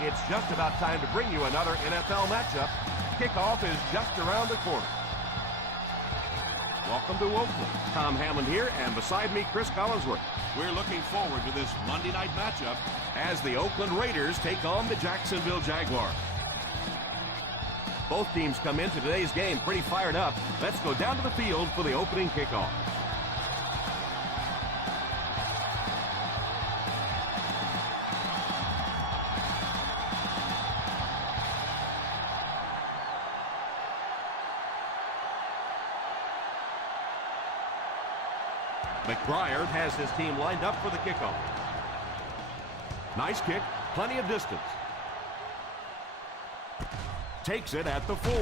It's just about time to bring you another NFL matchup. Kickoff is just around the corner. Welcome to Oakland. Tom Hamlin here, and beside me, Chris Collinsworth. We're looking forward to this Monday night matchup as the Oakland Raiders take on the Jacksonville Jaguars. Both teams come into today's game pretty fired up. Let's go down to the field for the opening kickoff. McBride has his team lined up for the kickoff. Nice kick, plenty of distance. Takes it at the 4.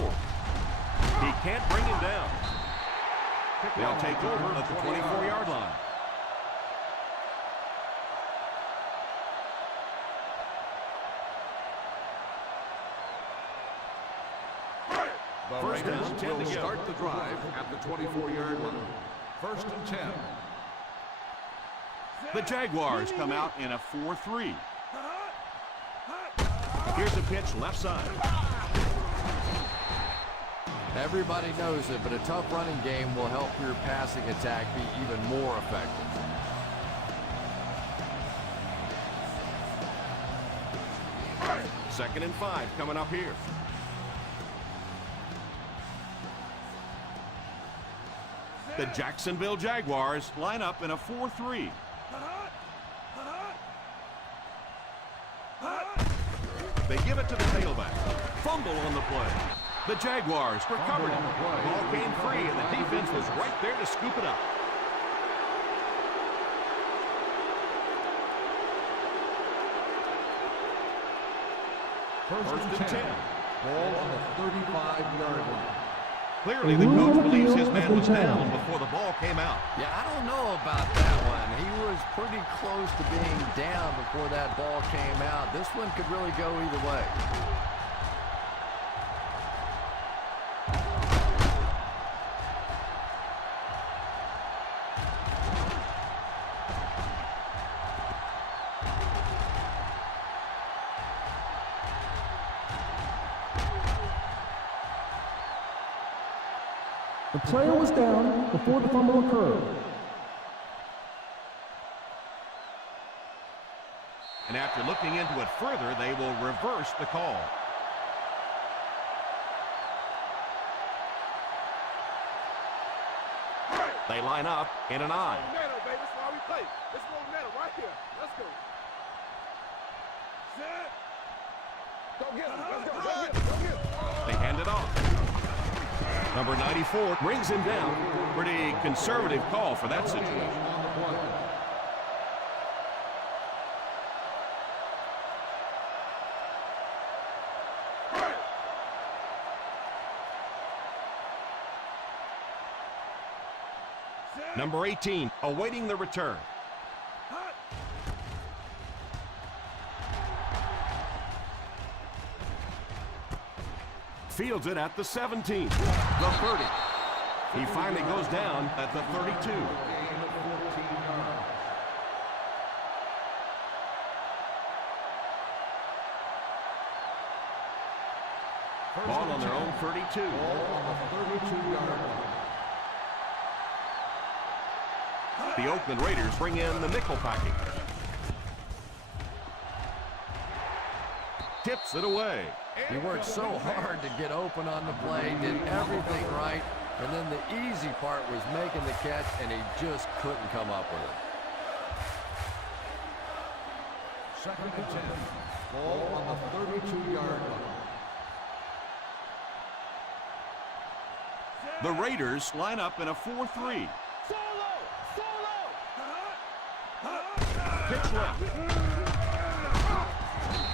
He can't bring him down. They'll take over at the 24-yard line. First and 10 to start the drive at the 24-yard line. First and 10. The Jaguars come out in a 4-3. Here's a pitch left side. Everybody knows it, but a tough running game will help your passing attack be even more effective. Second and 5 coming up here. The Jacksonville Jaguars line up in a 4-3. They give it to the tailback. Fumble on the play. The Jaguars recovered it. Ball came free, and the defense was right there to scoop it up. First and 10. Ball on the 35-yard line. Clearly, the coach believes his man was down before the ball came out. Yeah, I don't know about that one. He was pretty close to being down before that ball came out. This one could really go either way. The player was down before the fumble occurred. And after looking into it further, they will reverse the call. They line up in an I. That's why we play. Let's go right here. Let's go. Set. Go get him. Let's go. Go get him. Go get him. They hand it off. Number 94 brings him down. Pretty conservative call for that situation. Number 18 awaiting the return. Fields it at the 17. The 30. He finally goes down at the 32. Ball on their own 32. The Oakland Raiders bring in the nickel package. Tips it away. He worked so hard to get open on the play, did everything right, and then the easy part was making the catch, and he just couldn't come up with it. Second and 10. Ball on the 32-yard line. The Raiders line up in a 4-3. Pitch left.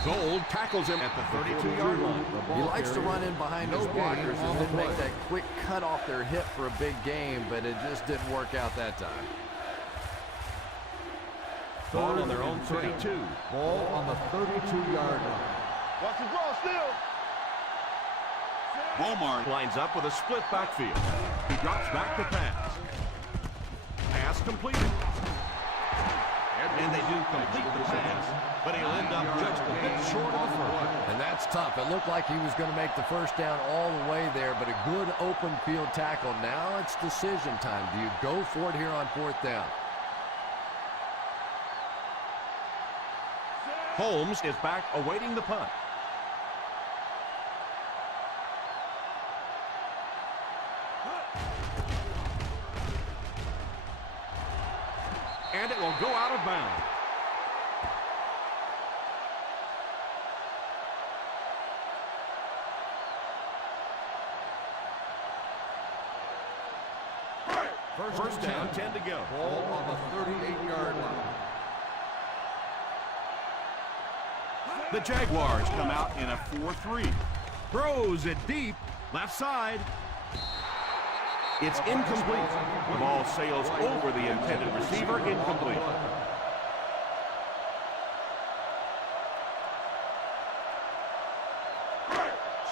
Gold tackles him at the 32-yard line. He likes to run in behind his blockers and then make that quick cut off their hip for a big game, but it just didn't work out that time. Ball on their own 32. Ball on the 32-yard line. Watch the ball still. Walmart lines up with a split backfield. He drops back to pass. Pass completed. And they do complete the pass but he'll end up just a bit short of the first. And that's tough. It looked like he was going to make the first down all the way there, but a good open field tackle. Now it's decision time. Do you go for it here on fourth down? Holmes is back awaiting the punt. And it will go out of bounds. First down, 10 to go. Ball on the 38-yard line. The Jaguars come out in a 4-3. Throws it deep, left side. It's incomplete. The ball sails over the intended receiver, incomplete.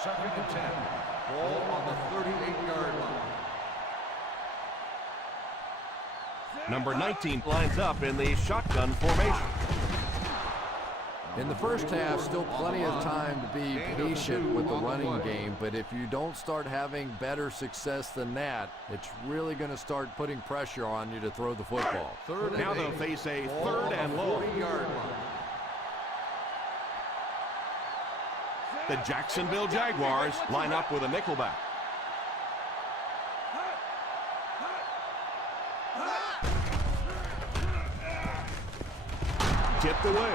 Second and 10. Ball on the 38-yard line. Number 19 lines up in the shotgun formation. In the first half, still plenty of time to be patient with the running game, but if you don't start having better success than that, it's really going to start putting pressure on you to throw the football. Now they'll face a third and long. The Jacksonville Jaguars line up with a nickelback. Tipped away.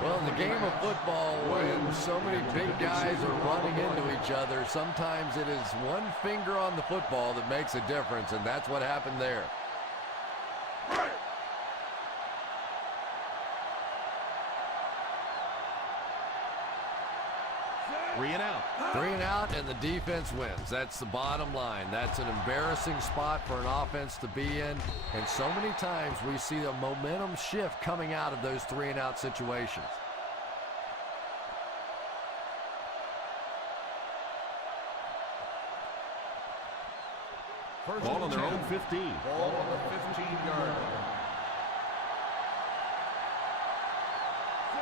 Well, in the game of football, when so many big guys are running into each other, sometimes it is one finger on the football that makes a difference, and that's what happened there. Three and out. 3 and out, and the defense wins. That's the bottom line. That's an embarrassing spot for an offense to be in, and so many times we see a momentum shift coming out of those 3 and out situations. Ball on their own 15. Ball on the 15-yard line.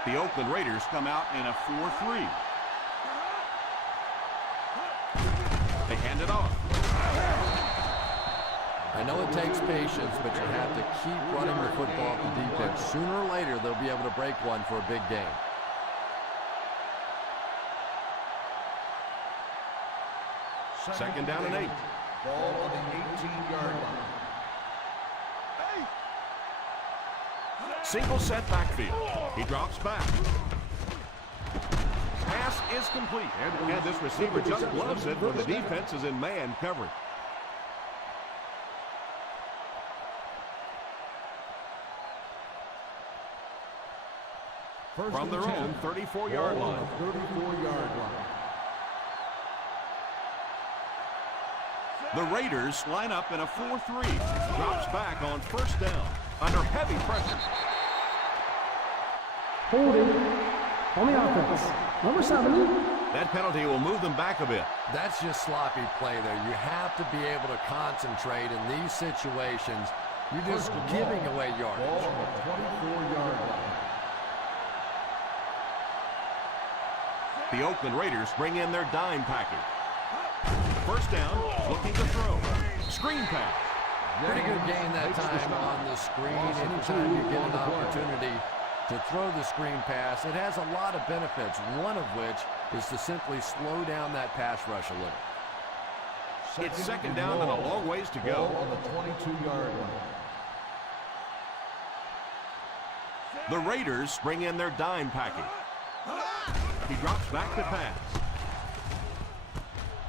The Oakland Raiders come out in a 4-3. They hand it off. I know it takes patience, but you have to keep running the football to defense. Sooner or later, they'll be able to break one for a big game. Second down and 8. Ball on the 18-yard line. Single set backfield. He drops back. Pass is complete. And this receiver just loves it when the defense is in man coverage. From their own 34-yard line. 34-yard line. The Raiders line up in a 4-3. Drops back on first down. Under heavy pressure. Holding on the offense. Number 7. That penalty will move them back a bit. That's just sloppy play there. You have to be able to concentrate in these situations. You're just giving away yardage. Ball on the 24-yard line. The Oakland Raiders bring in their dime package. First down, looking to throw. Screen pass. Pretty good gain that time on the screen. Anytime you get an opportunity to throw the screen pass, it has a lot of benefits, one of which is to simply slow down that pass rush a little. It's second down and a long ways to go. Ball on the 22-yard line. The Raiders bring in their dime package. He drops back to pass.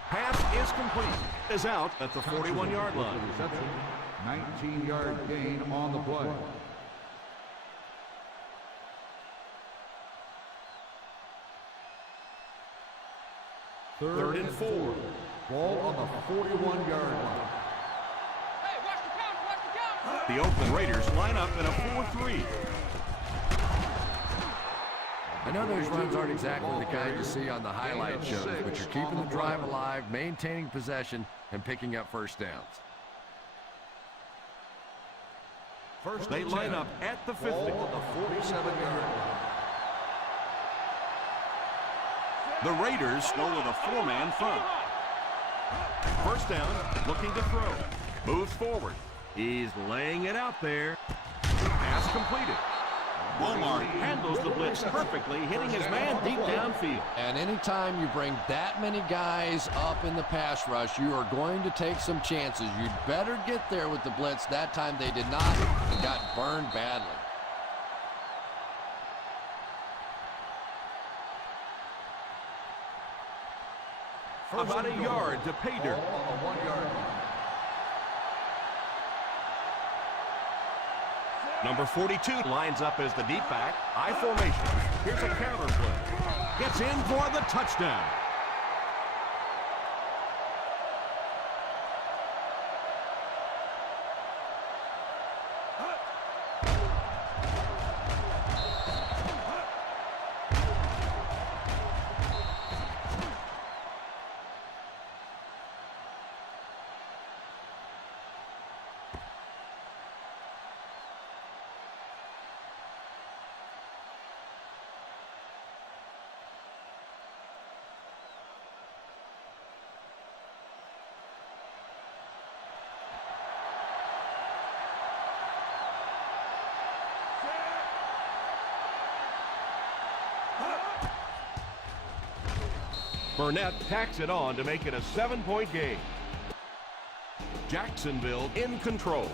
Pass is complete. Is out at the 41-yard line. 19-yard gain on the play. Third and 4. Ball on the 41-yard line. Hey, watch the counter, watch the counter. The Oakland Raiders line up in a 4-3. I know those runs aren't exactly the kind you see on the highlight shows, but you're keeping the drive alive, maintaining possession, and picking up first downs. They line up at the 50. Ball on the 47-yard line. The Raiders go with a four-man front. First down, looking to throw. Moves forward. He's laying it out there. Pass completed. Walmart handles the blitz perfectly, hitting his man deep downfield. And anytime you bring that many guys up in the pass rush, you are going to take some chances. You'd better get there with the blitz. That time they did not and got burned badly. About a yard to pay dirt. On the 1 yard line. Number 42 lines up as the deep back. I formation. Here's a counter play. Gets in for the touchdown. Burnett tacks it on to make it a 7-point game. Jacksonville in control.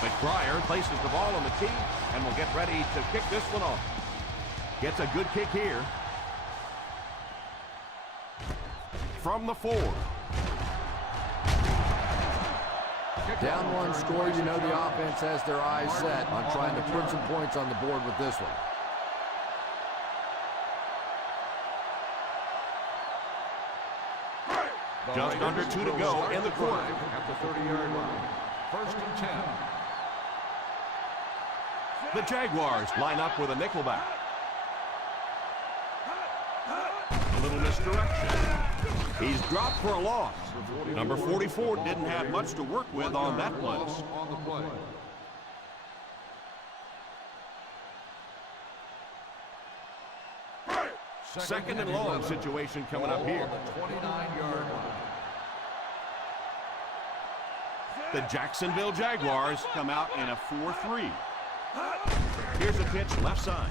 McBriar places the ball on the tee and will get ready to kick this one off. Gets a good kick here. From the 4. Down one score, you know the offense has their eyes set on trying to put some points on the board with this one. Just under 2 to go in the quarter. At the 30-yard line. First and 10. The Jaguars line up with a nickelback. A little misdirection. He's dropped for a loss. Number 44 didn't have much to work with on that play. On the play. Second and long situation coming up here. On the 29-yard line. The Jacksonville Jaguars come out in a 4-3. Here's a pitch left side.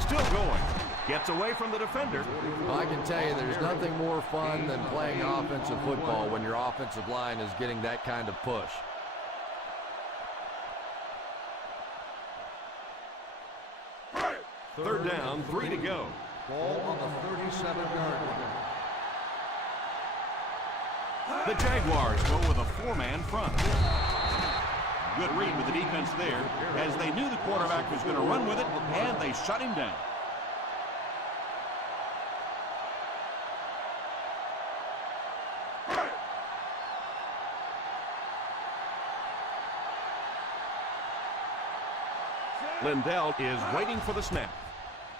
Still going. Gets away from the defender. I can tell you there's nothing more fun than playing offensive football when your offensive line is getting that kind of push. Third down, 3 to go. Ball on the 37-yard line. The Jaguars go with a four-man front. Good read with the defense there, as they knew the quarterback was going to run with it, and they shut him down. Lindell is waiting for the snap.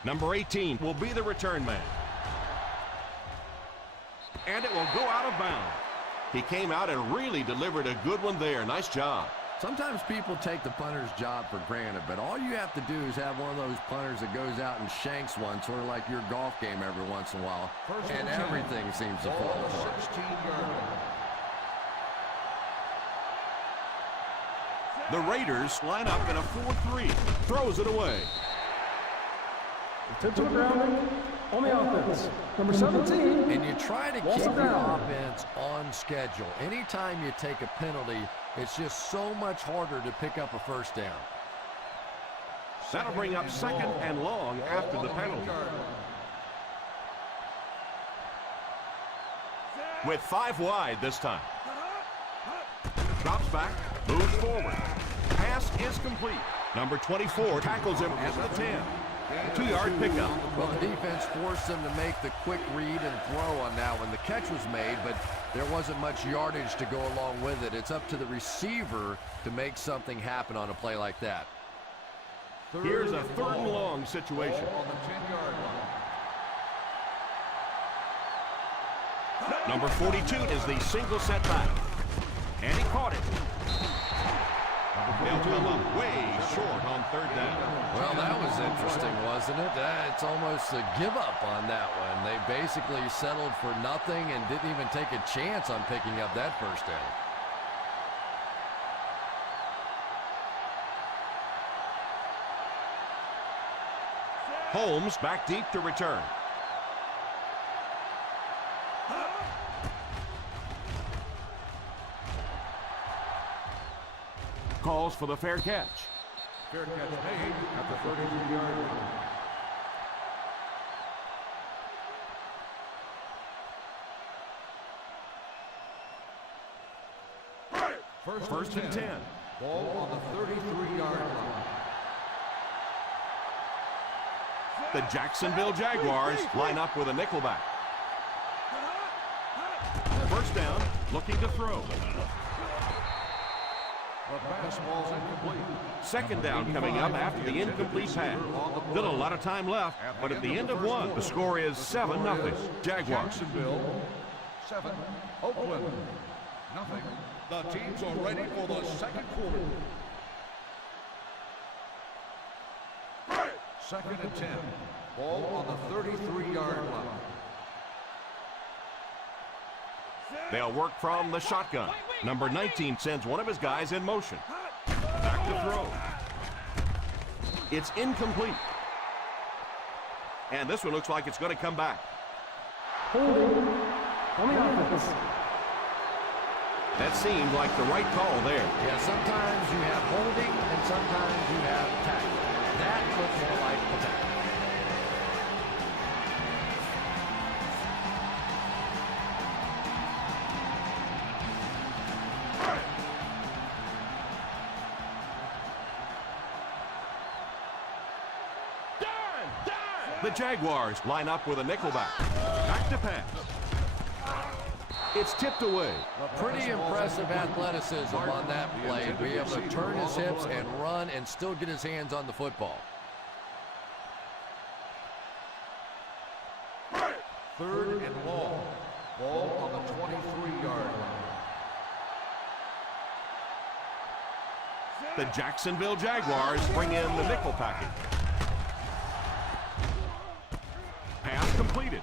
Number 18 will be the return man. And it will go out of bounds. He came out and really delivered a good one there. Nice job. Sometimes people take the punter's job for granted, but all you have to do is have one of those punters that goes out and shanks one, sort of like your golf game every once in a while, and everything seems to fall apart. 16-yard line. The Raiders line up in a 4-3. Throws it away. To the ground on the offense. Number 17. And you try to keep your offense on schedule. Anytime you take a penalty, it's just so much harder to pick up a first down. That'll bring up second and long after the penalty. With 5 wide this time. Drops back, moves forward. Pass is complete. Number 24 tackles him at the 10. 2-yard pickup. Well, the defense forced them to make the quick read and throw on that one. The catch was made, but there wasn't much yardage to go along with it. It's up to the receiver to make something happen on a play like that. Here's a 3rd and long situation. On the 10-yard line. Number 42 is the single setback. And he caught it. They'll come up way short on 3rd down. Well, that was interesting, wasn't it? It's almost a give up on that one. They basically settled for nothing and didn't even take a chance on picking up that 1st down. Holmes back deep to return. Calls for the fair catch. Fair catch made at the 33-yard line. First and 10. Ball on the 33-yard line. The Jacksonville Jaguars line up with a nickelback. 1st down, looking to throw. The pass ball's incomplete. 2nd down coming up after the incomplete pass. Still a lot of time left, but at the end of one, the score is 7-0. Jaguars. Jacksonville 7, Oakland nothing. The teams are ready for the 2nd quarter. 2nd and 10. Ball on the 33-yard line. They'll work from the shotgun. Number 19 sends one of his guys in motion. Back to throw. It's incomplete. And this one looks like it's going to come back. Holding on the offense. That seemed like the right call there. Yeah, sometimes you have holding and sometimes you have tackling. That looks more like the tackle. The Jaguars line up with a nickelback. Back to pass. It's tipped away. Pretty impressive athleticism on that play. To be able to turn his hips and run and still get his hands on the football. 3rd and long. Ball on the 23-yard line. The Jacksonville Jaguars bring in the nickel package. Pass completed.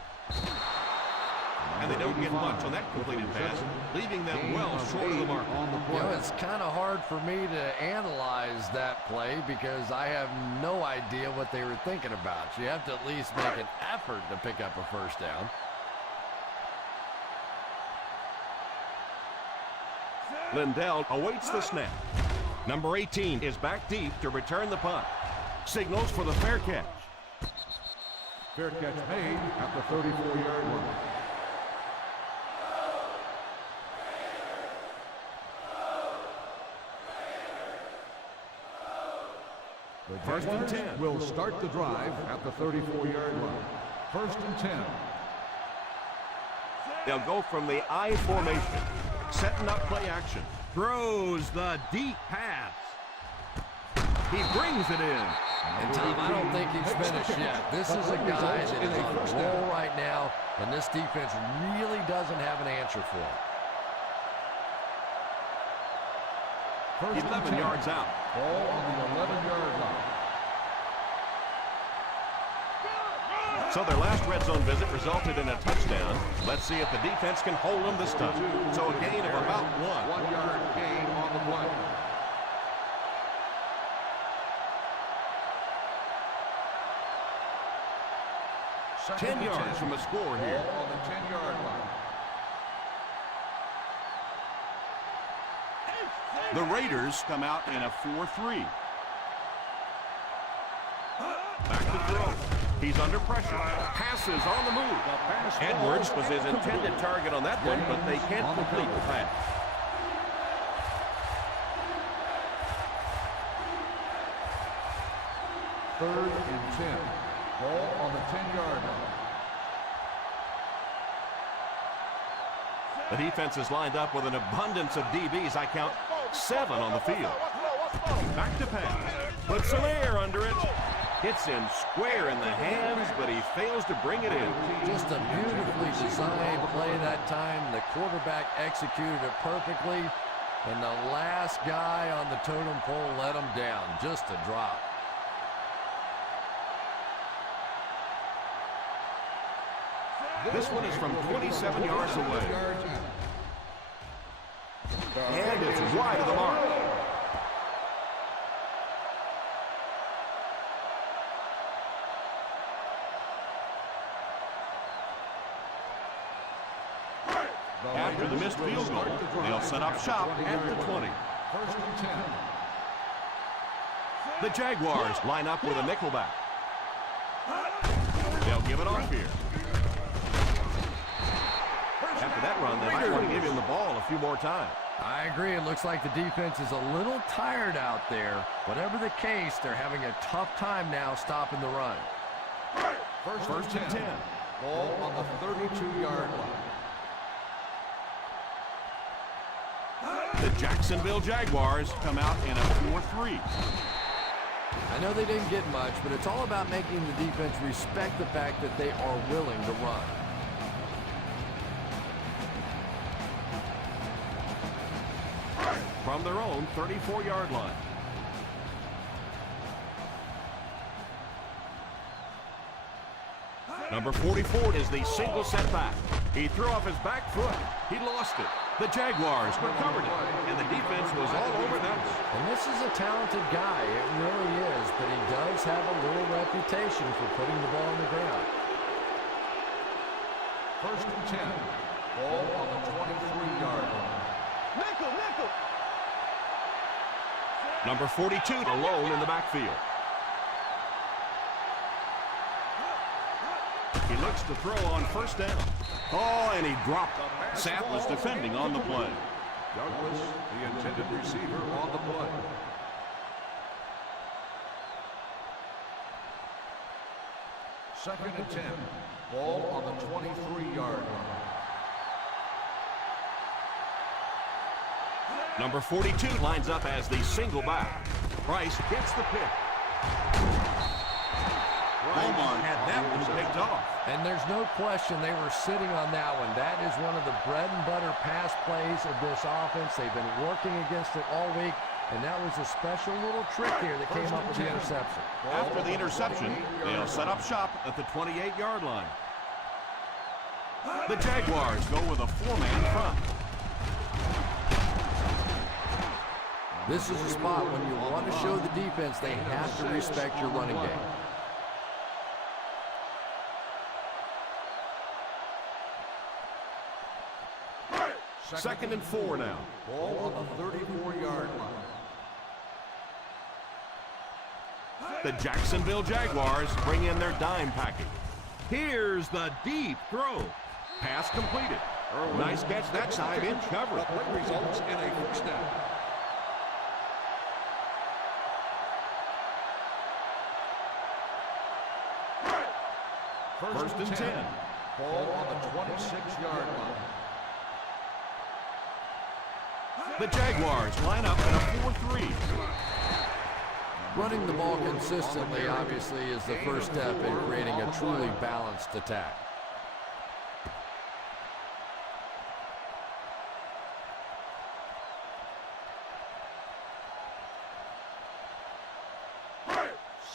And they don't get much on that completed pass, leaving them well short of the mark. You know, it's kind of hard for me to analyze that play because I have no idea what they were thinking about. You have to at least make an effort to pick up a 1st down. Lindell awaits the snap. Number 18 is back deep to return the punt. Signals for the fair catch. Fair catch made at the 34-yard line. The 1st and 10. will start the drive at the 34-yard line. 1st and 10. They'll go from the I formation. Setting up play action. Throws the deep pass. He brings it in. And Tom, I don't think he's finished yet. This is a guy that is on a roll right now, and this defense really doesn't have an answer for him. 11 yards out. Ball on the 11-yard line. So their last red zone visit resulted in a touchdown. Let's see if the defense can hold them this time. So a gain of about 1. 1-yard gain on the play. Second 10 yards from a score here. Ball on the 10-yard line. The Raiders come out in a 4-3. Back to throw. He's under pressure. Passes on the move. Edwards was his intended target on that one, but they can't complete the pass. 3rd and 10. Ball on the 10-yard line. The defense is lined up with an abundance of DBs. I count 7 on the field. Back to pass. Puts some air under it. Hits him square in the hands, but he fails to bring it in. Just a beautifully designed play that time. The quarterback executed it perfectly, and the last guy on the totem pole let him down. Just a drop. This one is from 27 yards away. And it's wide of the mark. After the missed field goal, they'll set up shop at the 20. 1st and 10. The Jaguars line up with a nickelback. They'll give it off here. After that run, they might want to give him the ball a few more times. I agree. It looks like the defense is a little tired out there. Whatever the case, they're having a tough time now stopping the run. 1st and 10. Ball on the 32-yard line. The Jacksonville Jaguars come out in a 4-3. I know they didn't get much, but it's all about making the defense respect the fact that they are willing to run. From their own 34-yard line. Number 44 is the single setback. He threw off his back foot. He lost it. The Jaguars recovered it, and the defense was all over that. And this is a talented guy. It really is, but he does have a little reputation for putting the ball on the ground. 1st and 10. Ball on the 23-yard line. Nickel, nickel. Number 42 alone in the backfield. He looks to throw on 1st down. Oh, and he dropped it. Sapp was defending on the play. Douglas, the intended receiver, on the play. Second and 10. Ball on the 23-yard line. Number 42 lines up as the single back. Price gets the pick. Beaumont had that one picked off. And there's no question they were sitting on that one. That is one of the bread and butter pass plays of this offense. They've been working against it all week, and that was a special little trick here that came up with the interception. After the interception, they'll set up shop at the 28-yard line. The Jaguars go with a 4-man front. This is a spot when you want to show the defense they have to respect your running game. Second and 4 now. Ball on the 34-yard line. The Jacksonville Jaguars bring in their dime package. Here's the deep throw. Pass completed. Nice catch that time in coverage. The play results in a 1st down. First and 10. Ball on the 26-yard line. The Jaguars line up in a 4-3. Running the ball consistently, obviously, is the first step in creating a truly balanced attack.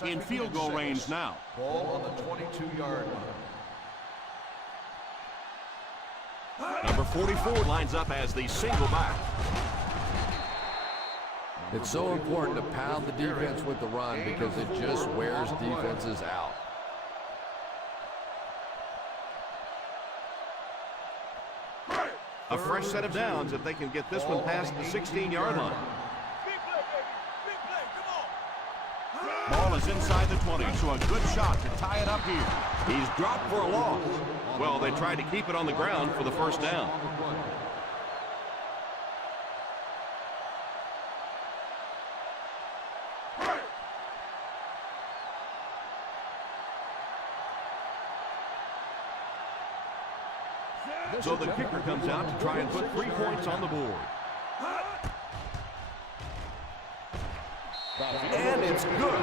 In field goal range now. Ball on the 22-yard line. Number 44 lines up as the single back. It's so important to pound the defense with the run because it just wears defenses out. A fresh set of downs if they can get this one past the 16-yard line. Big play, baby. Big play. Come on. Ball is inside the 20, so a good shot to tie it up here. He's dropped for a loss. Well, they tried to keep it on the ground for the 1st down. So the kicker comes out to try and put 3 points on the board. And it's good.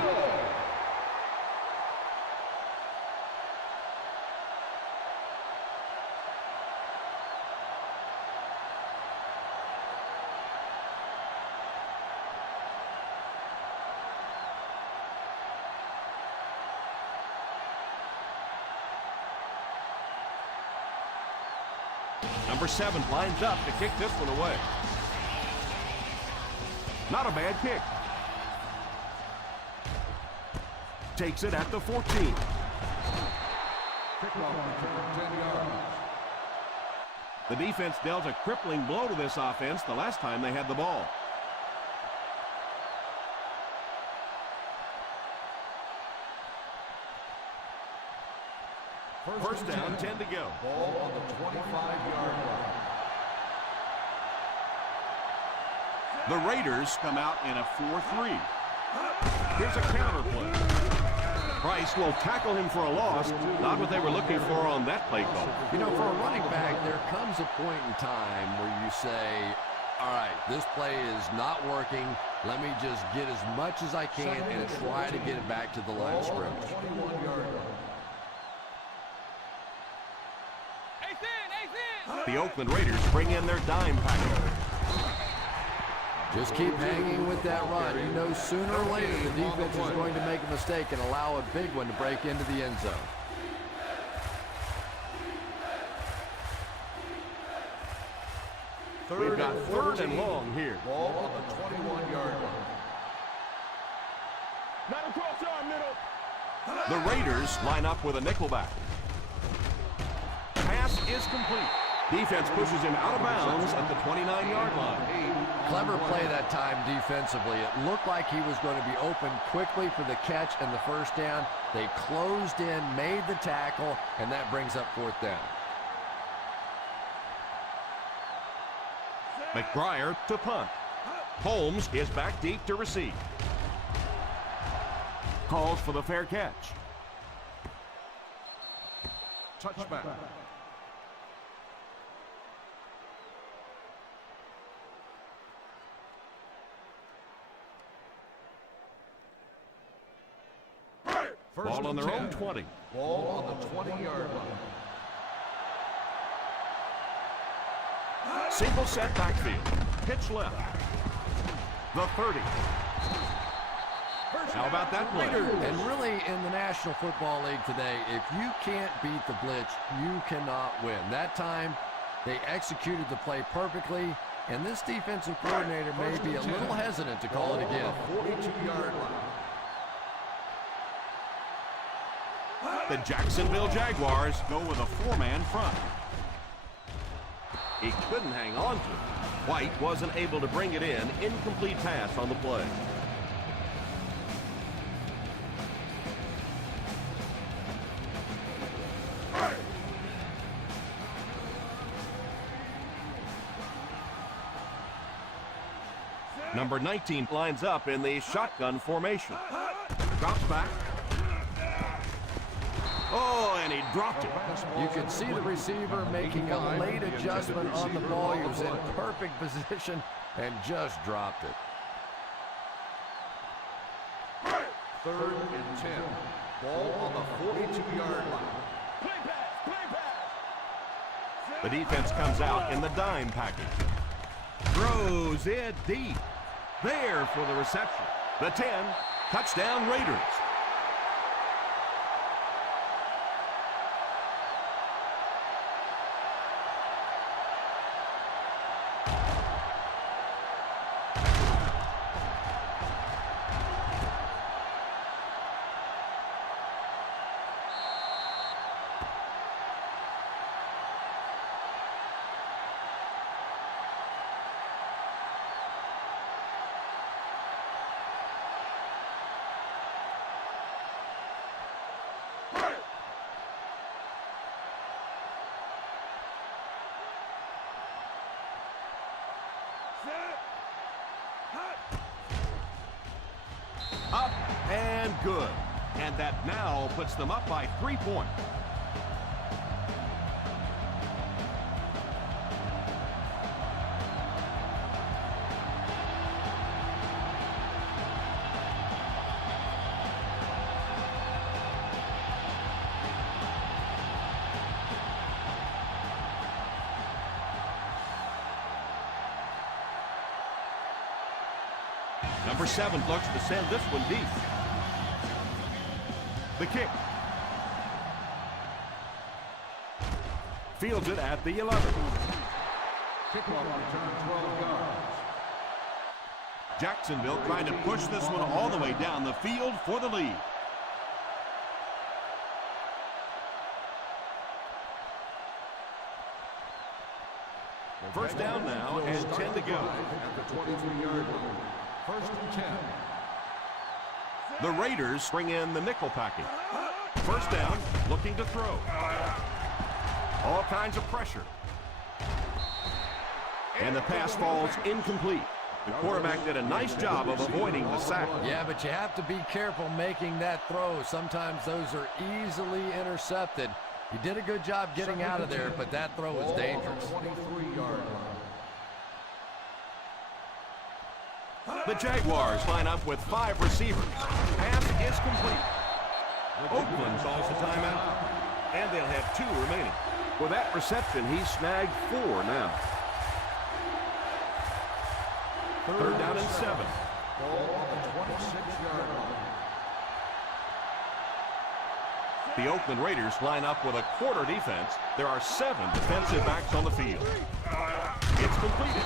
Number 7 lines up to kick this one away. Not a bad kick. Takes it at the 14. Kickoff return 10 yards. The defense dealt a crippling blow to this offense the last time they had the ball. First down, 10 to go. Ball on the 25-yard line. The Raiders come out in a 4-3. Here's a counter play. Price will tackle him for a loss. Not what they were looking for on that play call. You know, for a running back, there comes a point in time where you say, all right, this play is not working. Let me just get as much as I can and try to get it back to the line of scrimmage. 21-yard line. The Oakland Raiders bring in their dime package. Just keep hanging with that run. You know sooner or later the defense is going to make a mistake and allow a big one to break into the end zone. We've got 3rd and long here. Ball on the 21-yard line. Not across our middle. The Raiders line up with a nickelback. Pass is complete. Defense pushes him out of bounds at the 29-yard line. Clever play that time defensively. It looked like he was going to be open quickly for the catch and the first down. They closed in, made the tackle, and that brings up 4th down. McBriar to punt. Holmes is back deep to receive. Calls for the fair catch. Touchback. Ball on their own 20. Ball on the 20-yard line. Single set backfield. Pitch left. The 30. How about that play? And really, in the National Football League today, if you can't beat the blitz, you cannot win. That time, they executed the play perfectly, and this defensive coordinator may be a little hesitant to call it again. 42-yard line. The Jacksonville Jaguars go with a 4-man front. He couldn't hang on to it. White wasn't able to bring it in. Incomplete pass on the play. Number 19 lines up in the shotgun formation. Drops back. Oh, and he dropped it. You can see the receiver making a late adjustment on the ball. He was in perfect position and just dropped it. 3rd and 10. Ball on the 42-yard line. Play pass. The defense comes out in the dime package. Throws it deep. There for the reception. The 10, touchdown Raiders. Up and good. And that now puts them up by 3 points. Number 7 looks to send this one deep. The kick. Fields it at the 11. Kickoff return 12 yards. Jacksonville trying to push this one all the way down the field for the lead. First down now and 10 to go. At the 23-yard line. First and 10. The Raiders bring in the nickel package. First down, looking to throw. All kinds of pressure. And the pass falls incomplete. The quarterback did a nice job of avoiding the sack. Yeah, but you have to be careful making that throw. Sometimes those are easily intercepted. He did a good job getting out of there, but that throw was dangerous. 23-yard line. The Jaguars line up with 5 receivers. Pass is complete. Oakland calls the timeout, and they'll have 2 remaining. With that reception, he snagged 4 now. Third down and 7. Ball on the 26-yard line. The Oakland Raiders line up with a quarter defense. There are 7 defensive backs on the field. It's completed.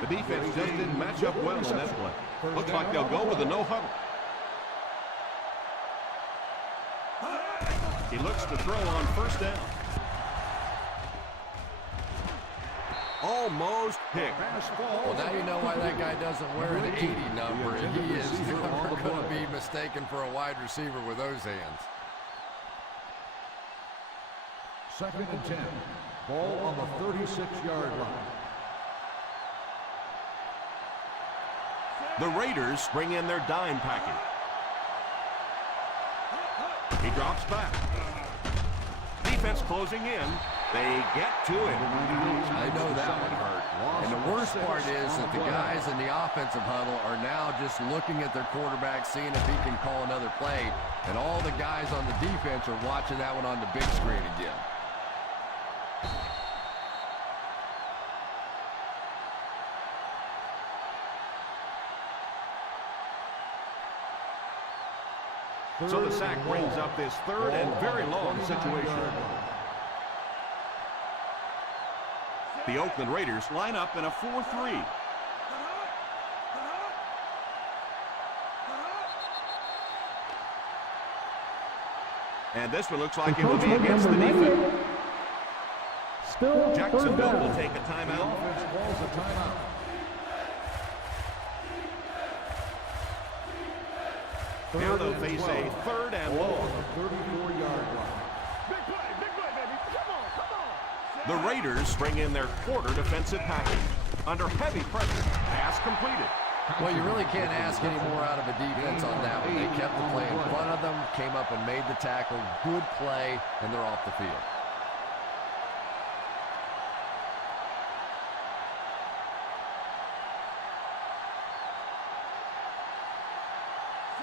The defense just didn't match up well on that play. Looks like they'll go with a no huddle. He looks to throw on first down. Almost picked. Well, now you know why that guy doesn't wear an 80 number, and he is never going to be mistaken for a wide receiver with those hands. Second and 10. Ball on the 36-yard line. The Raiders bring in their dime package. He drops back. Defense closing in. They get to it. I know that one hurt. And the worst part is that the guys in the offensive huddle are now just looking at their quarterback, seeing if he can call another play. And all the guys on the defense are watching that one on the big screen again. So the sack brings up this third and very long situation. The Oakland Raiders line up in a 4-3. And this one looks like it will be against the defense. Still Jacksonville third will down. take a timeout. Offense calls a timeout. Now they'll face a third and long. 34-yard line. Big play, baby. Come on. The Raiders bring in their quarter defensive package. Under heavy pressure, pass completed. Well, you really can't ask any more out of a defense on that one. They kept the play in front of them, came up and made the tackle. Good play, and they're off the field.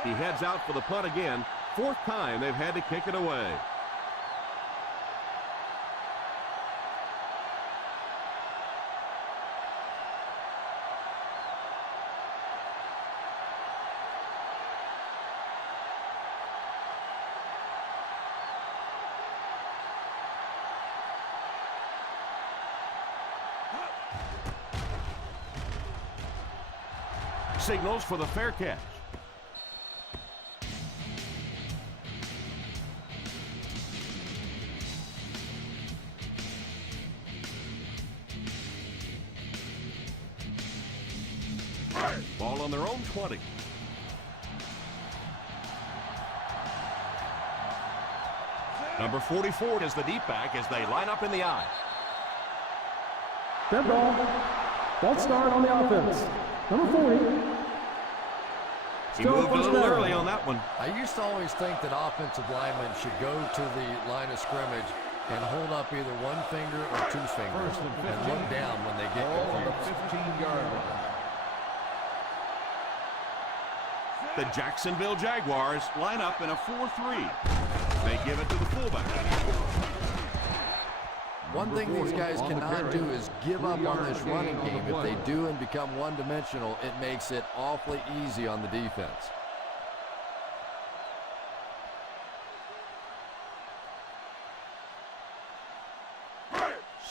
He heads out for the punt again. 4th time they've had to kick it away. Signals for the fair catch. Ball on their own 20. Number 44 is the deep back as they line up in the I. Dead ball. False start on the offense. Number 40. He Still moved a first little down. early on that one. I used to always think that offensive linemen should go to the line of scrimmage and hold up either one finger or 2 fingers and look down when they get Ball on the confused. 15-yard line. The Jacksonville Jaguars line up in a 4-3. They give it to the fullback. One One thing these guys cannot do is give up on this running game. If they do and become one-dimensional, it makes it awfully easy on the defense.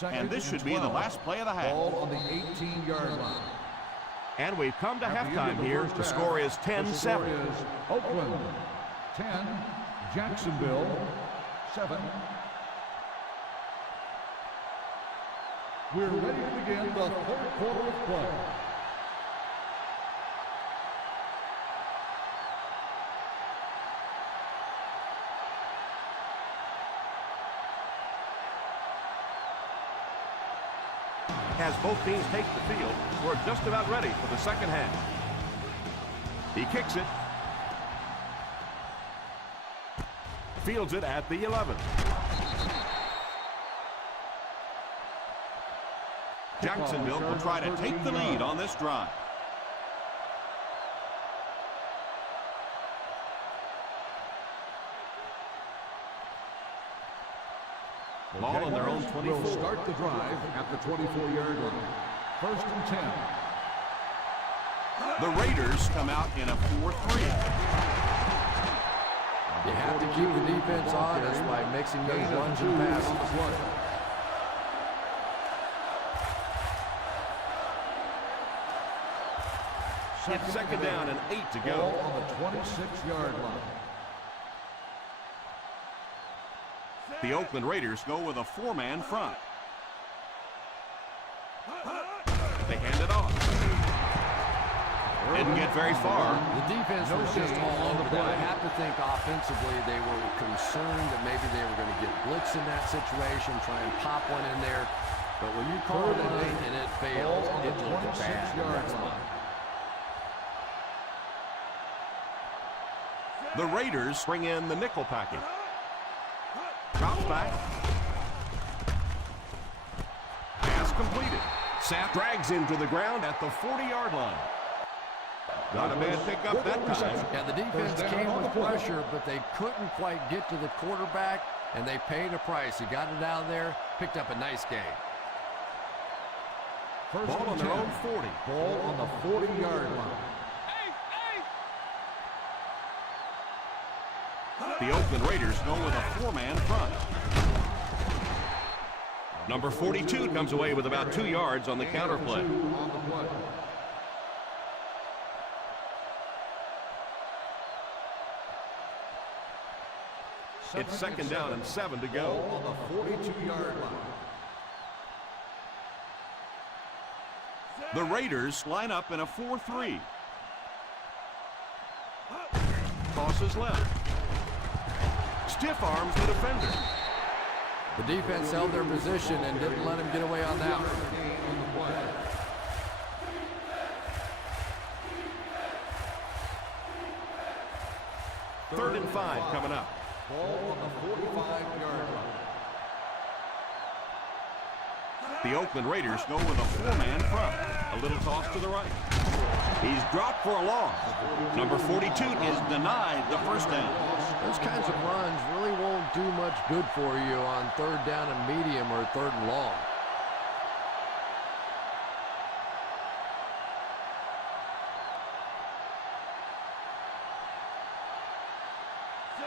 And this should be the last play of the half. Ball on the 18-yard line. And we've come to halftime here. The score is 10-7. Oakland 10, Jacksonville 7. We're ready to begin the third quarter of play. As both teams take the field, we're just about ready for the second half. He kicks it. Fields it at the 11. Jacksonville will try to take the lead on this drive. Ball on their own 24. Will start the drive at the 24-yard line. First and 10. The Raiders come out in a 4-3. You have to keep the defense honest by mixing those runs and passes. It's second down and 8 to go. Ball on the 26-yard line. The Oakland Raiders go with a 4-man front. They hand it off. Didn't get very far. The defense was just all over that. I have to think offensively they were concerned that maybe they were going to get blitz in that situation, try and pop one in there. But when you call it and it fails, it looked bad. That's why. The Raiders bring in the nickel package. Drops back. Pass completed. Sapp drags him to the ground at the 40-yard line. Not a bad pickup that time. Yeah, the defense came with pressure, but they couldn't quite get to the quarterback, and they paid a price. He got it out of there, picked up a nice gain. Ball on their own 40. Ball on the 40-yard line. The Oakland Raiders go with a 4-man front. Number 42 comes away with about 2 yards on the counter play. It's second down and 7 to go. On the 42-yard line. The Raiders line up in a 4-3. Tosses left. Stiff arms the defender. The defense held their position and didn't let him get away on that one. Third and 5 coming up. Ball on the 45-yard line. The Oakland Raiders go with a 4-man front. A little toss to the right. He's dropped for a loss. Number 42 is denied the first down. Those kinds of runs really won't do much good for you on third down and medium or third and long.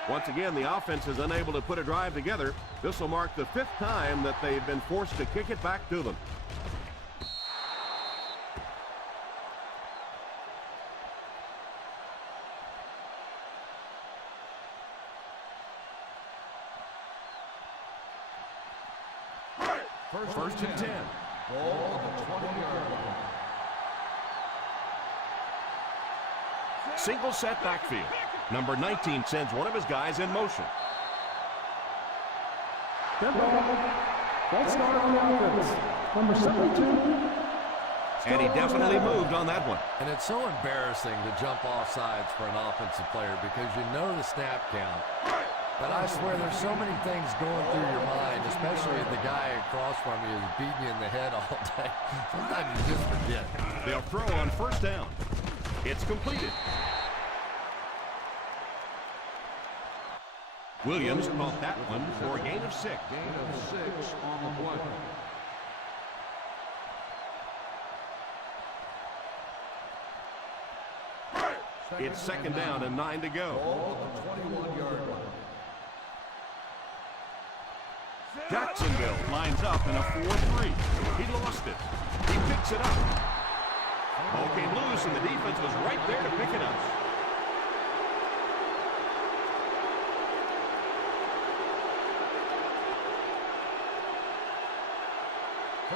Once again, the offense is unable to put a drive together. This will mark the 5th time that they've been forced to kick it back to them. First and 10. Ball on the 20-yard line. Single set backfield. Number 19 sends one of his guys in motion. Good ball. Let's start on the offense. Number 72. And he definitely moved on that one. And it's so embarrassing to jump off sides for an offensive player because you know the snap count. But I swear there's so many things going through your mind, especially if the guy across from you is beating you in the head all day. Sometimes you just forget. They'll throw on first down. It's completed. Williams caught that one for a gain of 6. Gain of 6 on the play. It's second down and 9 to go. Ball on the 21-yard line. Jacksonville lines up in a 4-3. He lost it. He picks it up. Ball came loose, and the defense was right there to pick it up.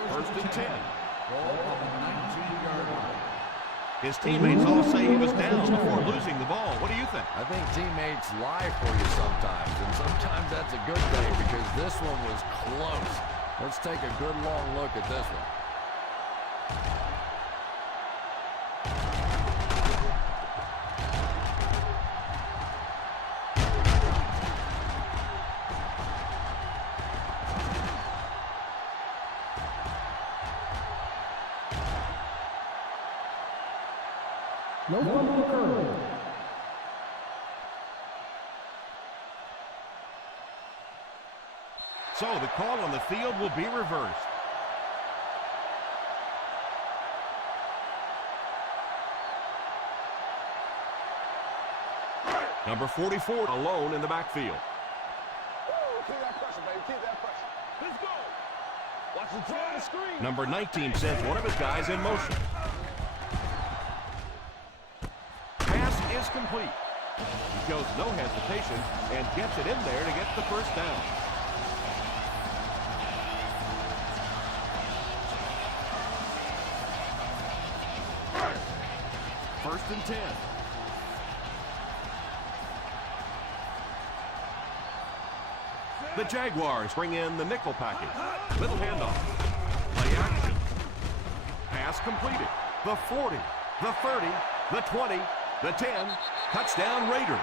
First and 10. Ball on the 19-yard line. His teammates all say he was down before losing the ball. What do you think? I think teammates lie for you sometimes, and sometimes that's a good thing because this one was close. Let's take a good long look at this one. No fumble occurred. So the call on the field will be reversed. Number 44 alone in the backfield. Keep that pressure, baby. Keep that pressure. Let's go. Watch the throw on the screen. Number 19 sends one of his guys in motion. Pass is complete. He shows no hesitation and gets it in there to get the first down. First and 10. The Jaguars bring in the nickel package. Little handoff. Play action. Pass completed. The 40, the 30, the 20, the 10. Touchdown Raiders.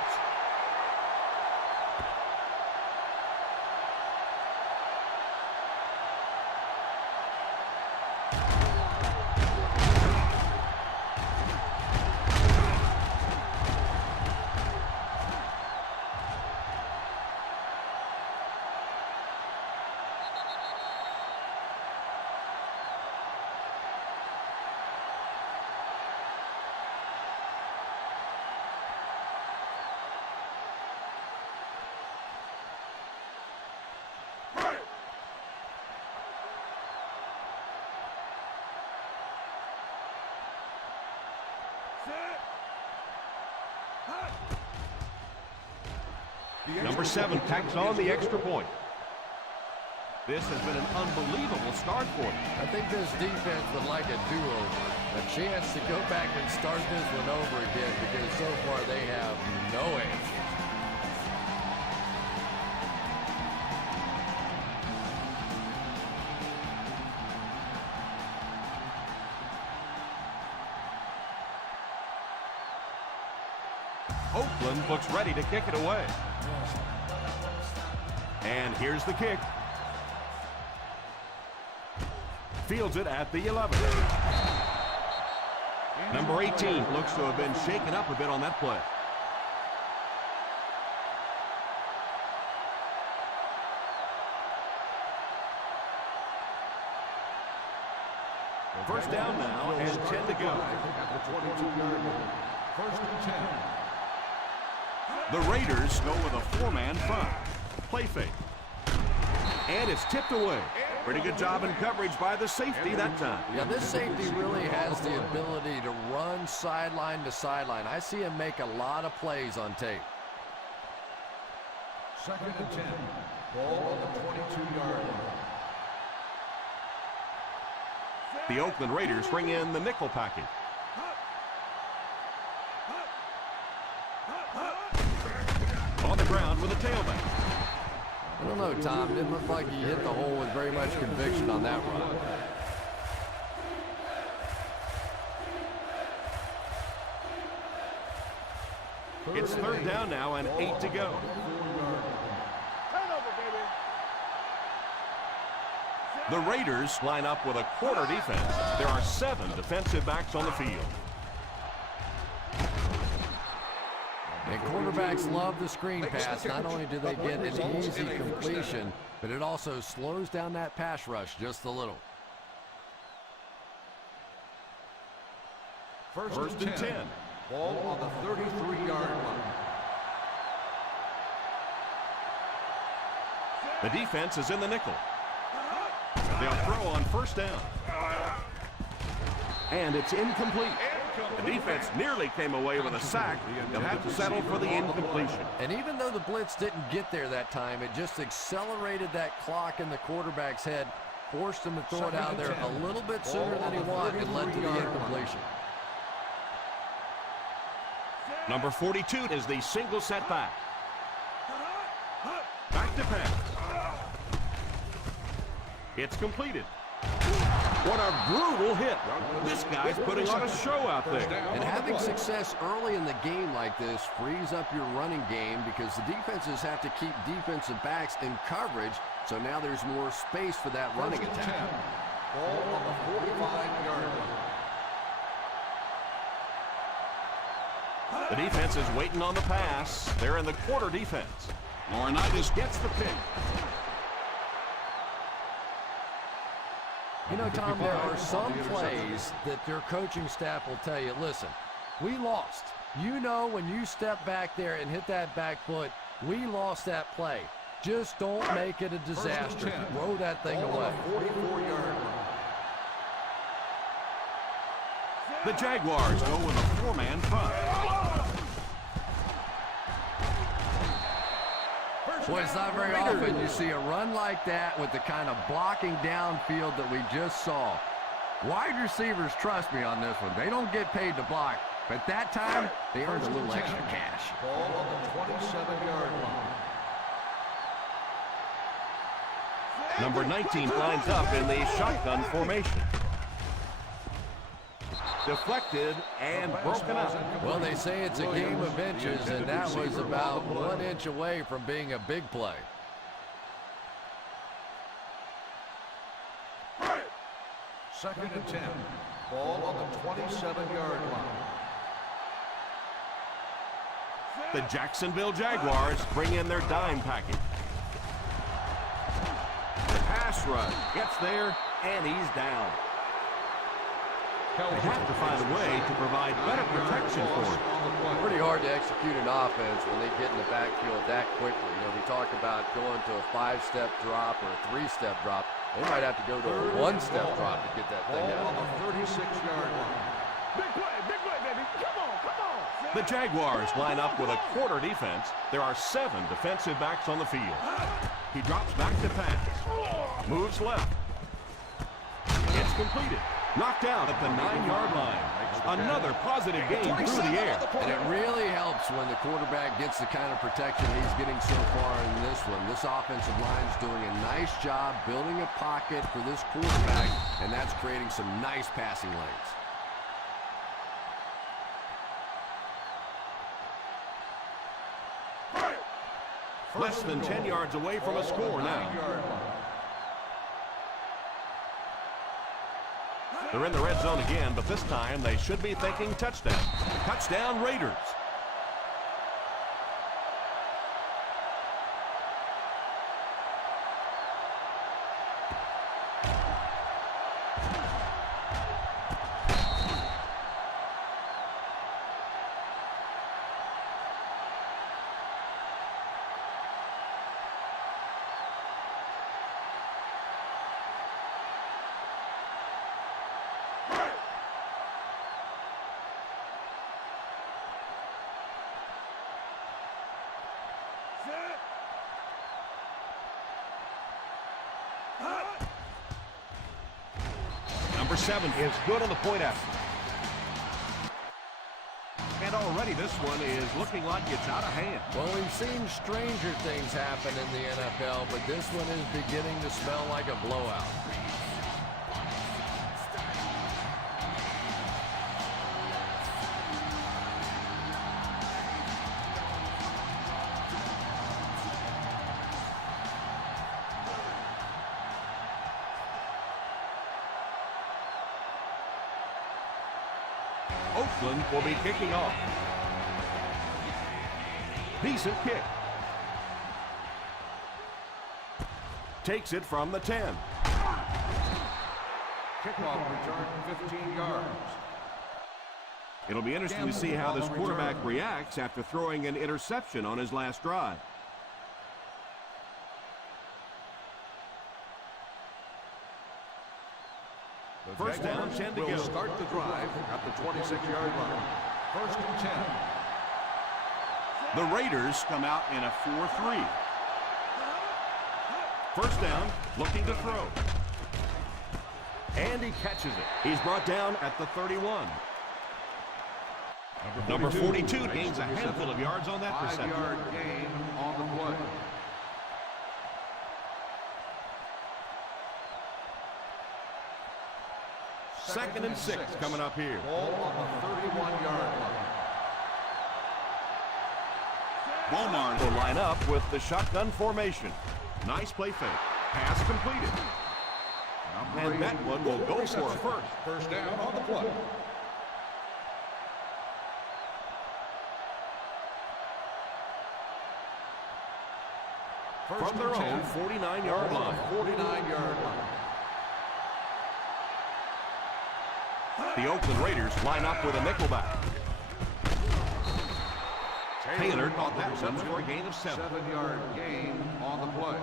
Number 7 tacks on the extra point. This has been an unbelievable start for them. I think this defense would like a do-over, a chance to go back and start this one over again because so far they have no answers. Oakland looks ready to kick it away. And here's the kick. Fields it at the 11. Number 18 looks to have been shaken up a bit on that play. First down now and 10 to go. At the 22-yard line. First and 10. The Raiders go with a 4-man front. Play fake. And it's tipped away. Pretty good job in coverage by the safety that time. Yeah, this safety really has the ability to run sideline to sideline. I see him make a lot of plays on tape. Second and 10. Ball on the 22-yard line. The Oakland Raiders bring in the nickel package. On the ground with a tailback. I don't know, Tom. Didn't look like he hit the hole with very much conviction on that run. It's third down now and 8 to go. Turnover, baby. The Raiders line up with a quarter defense. There are 7 defensive backs on the field. And quarterbacks quarterbacks love the screen pass. Not only do they get an easy completion, but it also slows down that pass rush just a little. First and 10. Ball on the 33-yard line. The defense is in the nickel. They'll throw on first down. And it's incomplete. The defense nearly came away with a sack. They'll have to settle for the incompletion. And even though the blitz didn't get there that time, it just accelerated that clock in the quarterback's head, forced him to throw it out there a little bit sooner than he wanted, and led to the incompletion. Number 42 is the single setback. Back to pass. It's completed. What a brutal hit. This guy's putting on a show out there. And having success early in the game like this frees up your running game because the defenses have to keep defensive backs in coverage, so now there's more space for that running attack. Ball on the 45-yard line. The defense is waiting on the pass. They're in the quarter defense. Laurinaitis gets the pick. You know, Tom, there are some plays that their coaching staff will tell you, listen, we lost. You know when you step back there and hit that back foot, we lost that play. Just don't make it a disaster. Throw that thing away. 44-yard line. The Jaguars go with a four-man front. Boy, it's not very often you see a run like that with the kind of blocking downfield that we just saw. Wide receivers trust me on this one. They don't get paid to block, but that time they earned a little extra cash. Ball on the 27-yard line. Number 19 lines up in the shotgun formation. Deflected and broken up. Well, they say it's a game of inches, and that was about 1 inch away from being a big play. Second and 10. Ball on the 27-yard line. The Jacksonville Jaguars bring in their dime package. The pass rush gets there, and he's down. They have to find a way to provide better protection for him. Pretty hard to execute an offense when they get in the backfield that quickly. You know, we talk about going to a 5-step drop or a 3-step drop. They might have to go to a 1-step drop to get that thing out. Ball on the 36-yard line. Big play, baby. Come on, come on. The Jaguars line up with a quarter defense. There are 7 defensive backs on the field. He drops back to pass. Moves left. It's completed. Knocked out at the 9-yard line. Another positive game through the air. And it really helps when the quarterback gets the kind of protection he's getting so far in this one. This offensive line's doing a nice job building a pocket for this quarterback, and that's creating some nice passing lanes. Less than 10 yards away from a score now. They're in the red zone again, but this time they should be thinking touchdown. Touchdown Raiders. Number 7 is good on the point after. And already this one is looking like it's out of hand. Well, we've seen stranger things happen in the NFL, but this one is beginning to smell like a blowout. Oakland will be kicking off. Decent kick. Takes it from the 10. Kickoff return 15 yards. It'll be interesting to see how this quarterback reacts after throwing an interception on his last drive. First down, 10 to go. Start the drive at the 26-yard line. First and 10. The Raiders come out in a 4-3. First down, looking to throw. And he catches it. He's brought down at the 31. Number 42 gains a handful of yards on that reception. 5-yard gain on the play. Second and 6 coming up here. Ball on the 31-yard line. Beaumont will line up with the shotgun formation. Nice play fake. Pass completed. And that one will go for a first. First down on the play. From their own 49-yard line. 49-yard line. The Oakland Raiders line up with a nickelback. Taylor caught that one for a gain of 7. 7-yard gain on the play.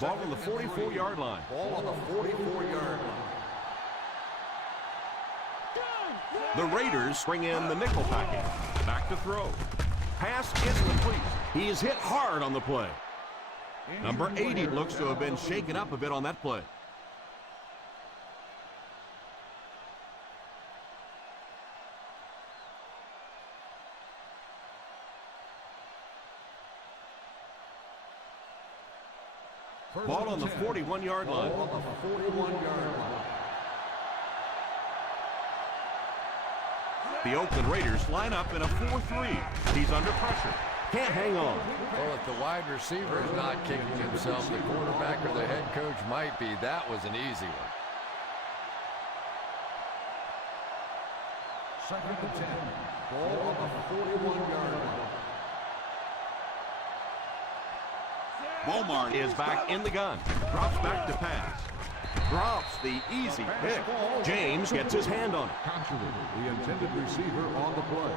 Ball on the 44-yard line. Ball on the 44-yard line. The Raiders bring in the nickel package. Back to throw. Pass is complete. He is hit hard on the play. Number 80 looks to have been shaken up a bit on that play. Ball on the 41-yard line. Ball on the 41-yard line. The Oakland Raiders line up in a 4-3. He's under pressure. Can't hang on. Well, if the wide receiver is not kicking himself, the quarterback or the head coach might be. That was an easy one. Second and 10. Ball on the 41-yard line. Beaumont is back in the gun. Drops back to pass. Drops the easy pick. James gets his hand on it. Constable, the intended receiver on the play.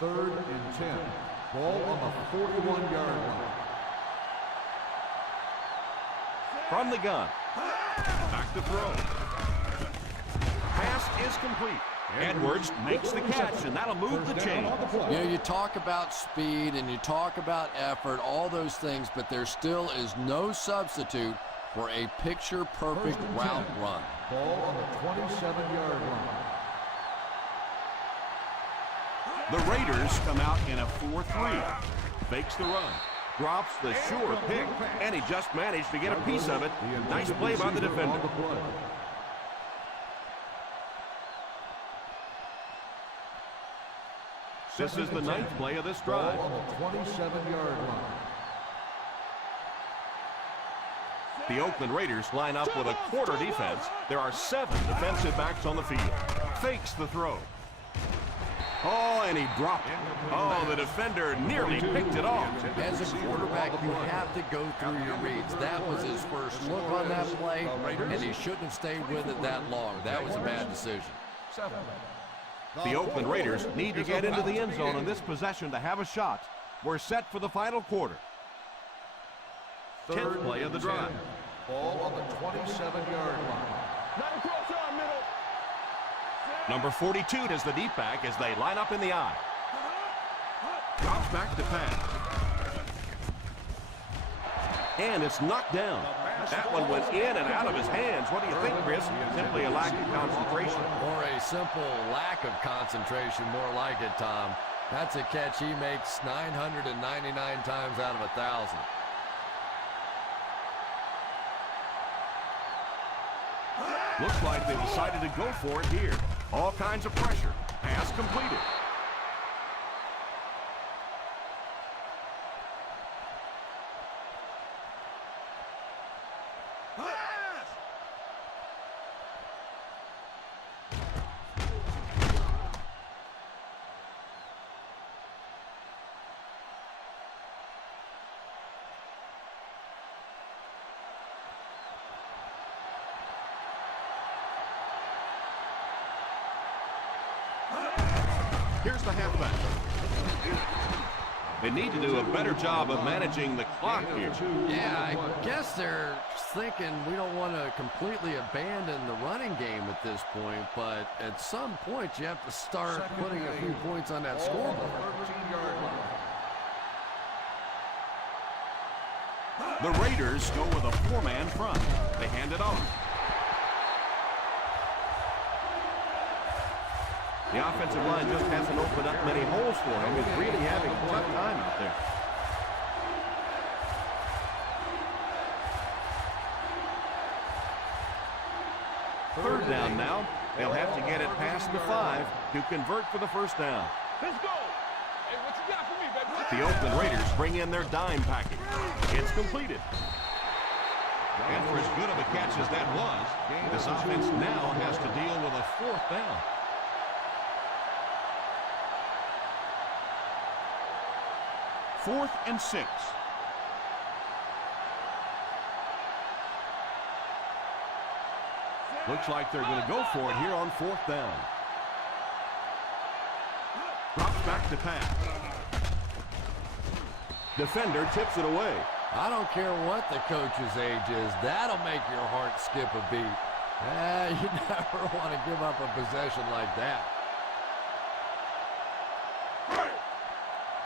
Third and 10. Ball on the 41-yard line. From the gun. Back to throw. Pass is complete. Edwards makes the catch, and that'll move the chain. You know, you talk about speed and you talk about effort, all those things, but there still is no substitute for a picture-perfect route run. Ball on the 27-yard line. The Raiders come out in a 4-3. Fakes the run. Drops the sure pick, and he just managed to get a piece of it. Nice play by the defender. This is the 9th play of this drive. Ball on the 27-yard line. The Oakland Raiders line up with a quarter defense. There are 7 defensive backs on the field. Fakes the throw. Oh, and he dropped it. Oh, the defender nearly picked it off. As a quarterback, you have to go through your reads. That was his first look on that play, and he shouldn't have stayed with it that long. That was a bad decision. 7. The Oakland Raiders need to get into the end zone on this possession to have a shot. We're set for the final quarter. 10th play of the drive. Ball on the 27-yard line. Number 42 does the deep back as they line up in the I. Drops back to pass. And it's knocked down. That one went in and out of his hands. What do you think, Chris? Simply a lack of concentration. Or a simple lack of concentration, more like it, Tom. That's a catch he makes 999 times out of 1,000. Looks like they decided to go for it here. All kinds of pressure. Pass completed. Here's the halfback. They need to do a better job of managing the clock here. Yeah, I guess they're thinking we don't want to completely abandon the running game at this point, but at some point you have to start putting a few points on that scoreboard. 13-yard line. The Raiders go with a 4-man front. They hand it off. The offensive line just hasn't opened up many holes for him. He's really having a tough time out there. Third down now. They'll have to get it past the 5 to convert for the first down. Let's go. Hey, what you got for me, baby? The Oakland Raiders bring in their dime package. It's completed. And for as good of a catch as that was, this offense now has to deal with a 4th down. Fourth and 6. Looks like they're going to go for it here on 4th down. Drops back to pass. Defender tips it away. I don't care what the coach's age is. That'll make your heart skip a beat. You never want to give up a possession like that.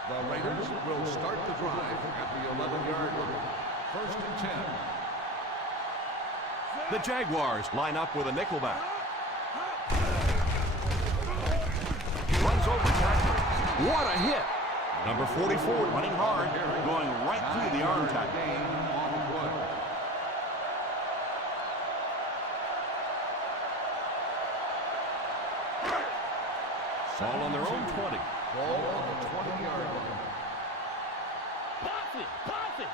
The Raiders will start the drive at the 11-yard line. 1st and 10. The Jaguars line up with a nickelback. Runs over tackle. What a hit. Number 44 running hard, going right through the arm tackle. On the play. Ball on their own 20. Ball on the 20-yard line. Posse.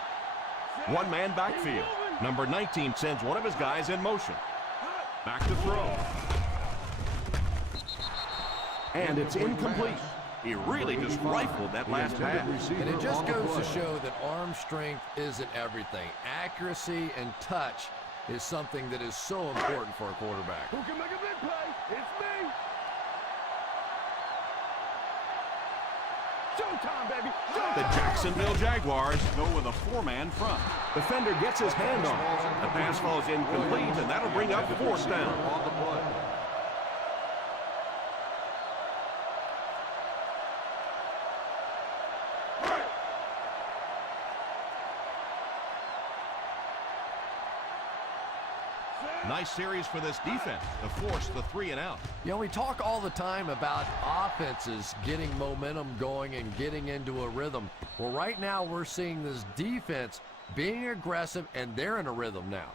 One man backfield. Number 19 sends one of his guys in motion. Back to throw. And it's incomplete. He really just rifled that last pass. And it just goes to show that arm strength isn't everything. Accuracy and touch is something that is so important for a quarterback. Who can make a big play? It's me. Showtime, baby. The Jacksonville Jaguars go with a 4-man front. Defender gets his hand on it. The pass falls incomplete, and that'll bring up 4th down. On the play. Nice series for this defense to force the 3 and out. You know, we talk all the time about offenses getting momentum going and getting into a rhythm. Well, right now we're seeing this defense being aggressive, and they're in a rhythm now.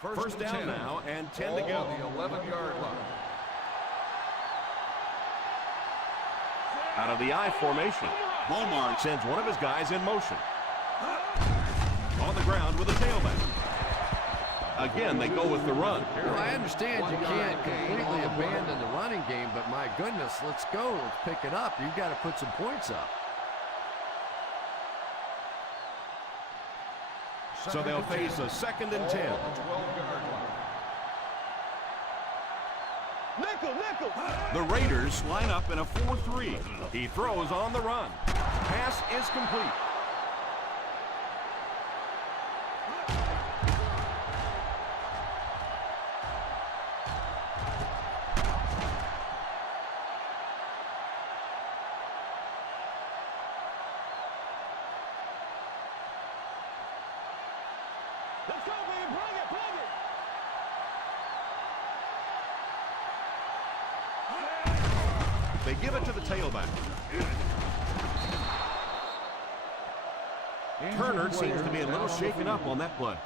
First down 10. now, and 10 to Ball go. on the 11-yard line. Out of the I formation, Beaumont sends one of his guys in motion. On the ground with a tailback. Again, they go with the run. Well, I understand you can't completely abandon the running game, but my goodness, let's go. Let's pick it up. You've got to put some points up. So they'll face a 2nd and 10. 12-yard line. Nickel. The Raiders line up in a 4-3. He throws on the run. Pass is complete. Let's go, baby. Bring it. They give it to the tailback. Turner seems to be a little shaken up on that play.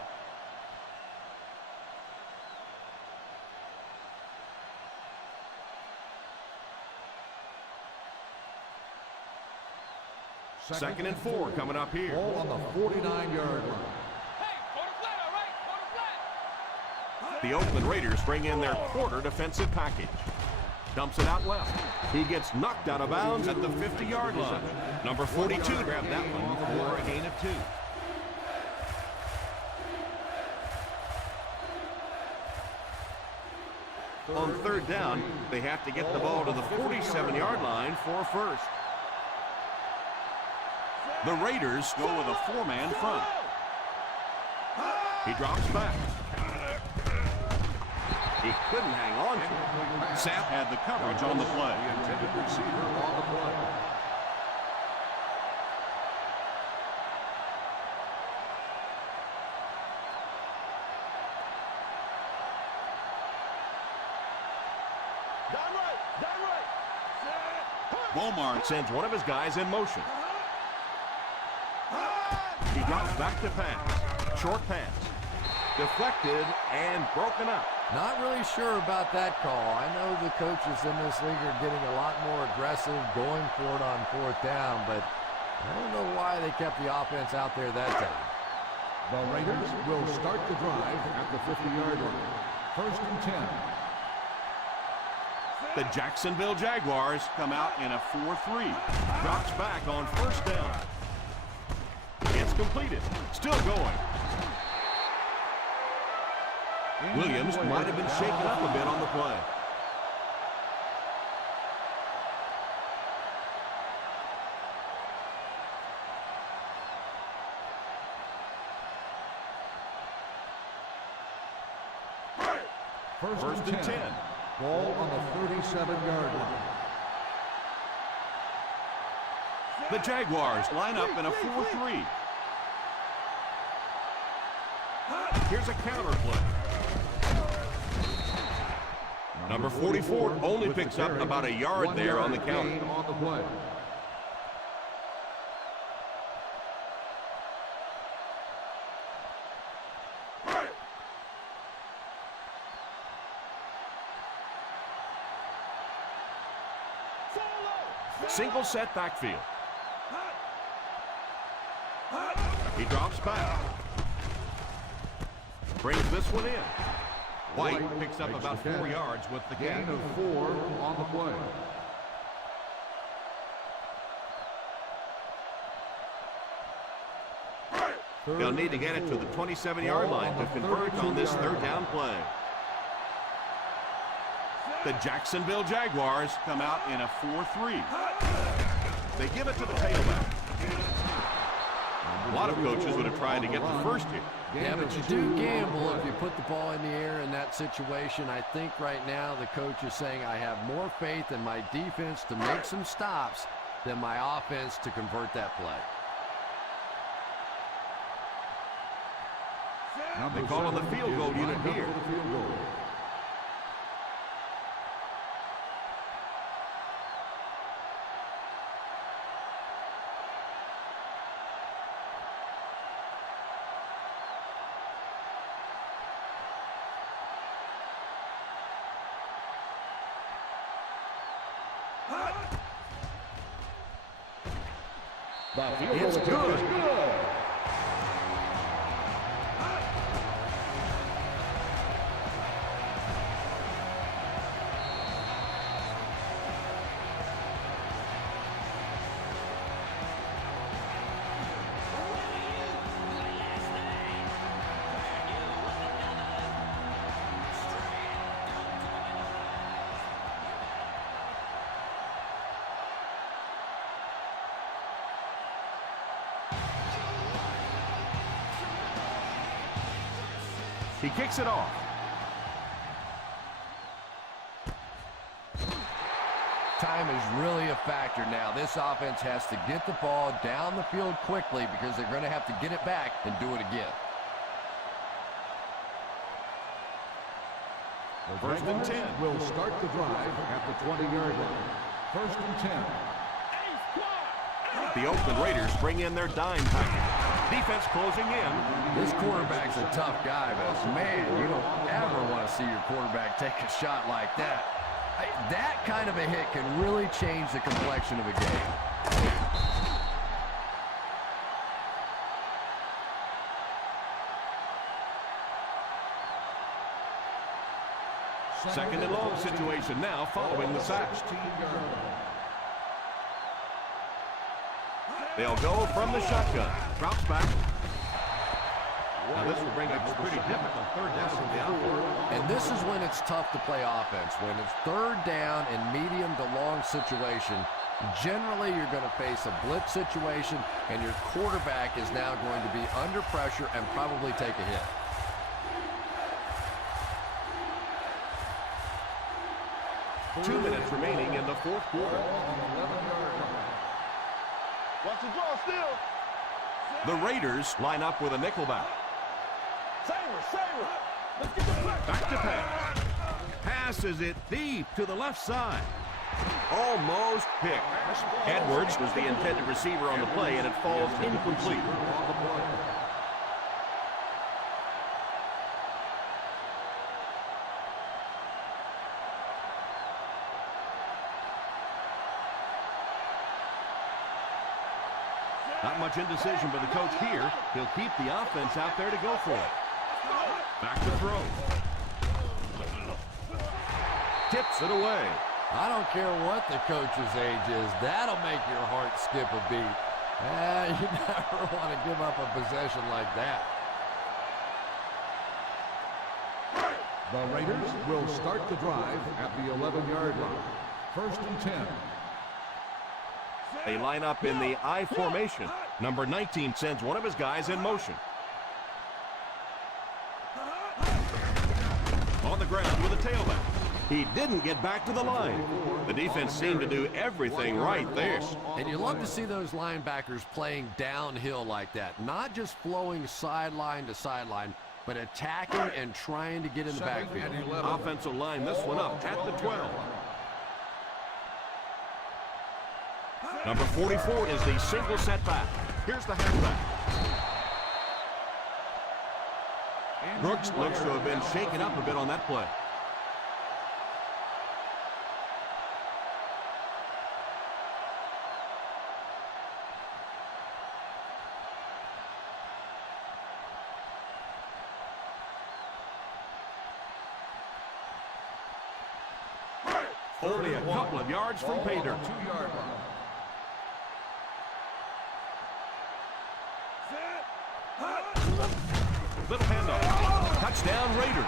Second and 4 coming up here. Ball on the 49-yard line. Hey, quarter flat, all right? Quarter flat. The Oakland Raiders bring in their quarter defensive package. Dumps it out left. He gets knocked out of bounds at the 50-yard line. Number 42 grabbed that one for a gain of 2. On third down, they have to get the ball to the 47-yard line for first. The Raiders go with a four-man front. He drops back. He couldn't hang on to it. Sapp had the coverage on the play. The intended receiver on the play. Walmart sends one of his guys in motion. He drops back to pass. Short pass. Deflected and broken up. Not really sure about that call. I know the coaches in this league are getting a lot more aggressive, going for it on fourth down, but I don't know why they kept the offense out there that time. The Raiders will start the drive at the 50-yard line. First and 10. The Jacksonville Jaguars come out in a 4-3. Drops back on first down. It's completed. Still going. Williams might have been shaken up a bit on the play. First and 10. Ball on the 37-yard line. The Jaguars line up in a 4-3. Here's a counter play. Number 44 only picks up about a yard there on the counter. On the play. Single set backfield. He drops back. Brings this one in. White picks up about 4 yards with the Gain gain. of 4 on the play. They'll need to get it to the 27-yard line to convert on this third down play. The Jacksonville Jaguars come out in a 4-3. They give it to the tailback. A lot of coaches would have tried to get the first here. Yeah, but you do gamble if you put the ball in the air in that situation. I think right now the coach is saying I have more faith in my defense to make some stops than my offense to convert that play. They call on the field goal unit here. It's good. He kicks it off. Time is really a factor now. This offense has to get the ball down the field quickly because they're going to have to get it back and do it again. First and 10 will start the drive at the 20-yard line. First and 10. The Oakland Raiders bring in their dime package. Defense closing in. This quarterback's a tough guy, but man, you don't ever want to see your quarterback take a shot like that. That kind of a hit can really change the complexion of a game. Second and long situation now following the sack. They'll go from the shotgun. Drops back. Now this will bring up a pretty difficult third down from the outfield. And this is when it's tough to play offense. When it's third down in medium to long situation, generally you're going to face a blitz situation, and your quarterback is now going to be under pressure and probably take a hit. Two minutes remaining in the fourth quarter. Watch the draw still. The Raiders line up with a nickelback. Saber. Let's get the back. Back to pass. Passes it deep to the left side. Almost picked. Edwards was the intended receiver on the play, and it falls incomplete. Not much indecision by the coach here. He'll keep the offense out there to go for it. Back to throw. Tips it away. I don't care what the coach's age is. That'll make your heart skip a beat. You never want to give up a possession like that. The Raiders will start the drive at the 11-yard line. 1st and 10. They line up in the I formation. Number 19 sends one of his guys in motion. On the ground with a tailback. He didn't get back to the line. The defense seemed to do everything right there. And you love to see those linebackers playing downhill like that. Not just flowing sideline to sideline, but attacking and trying to get in the backfield. Offensive line this one up at the 12. Number 44 is the single setback. Here's the halfback. Brooks looks to have been shaken up a bit on that play. Only a couple of yards from pay dirt. 2-yard line. Little handoff. Touchdown Raiders.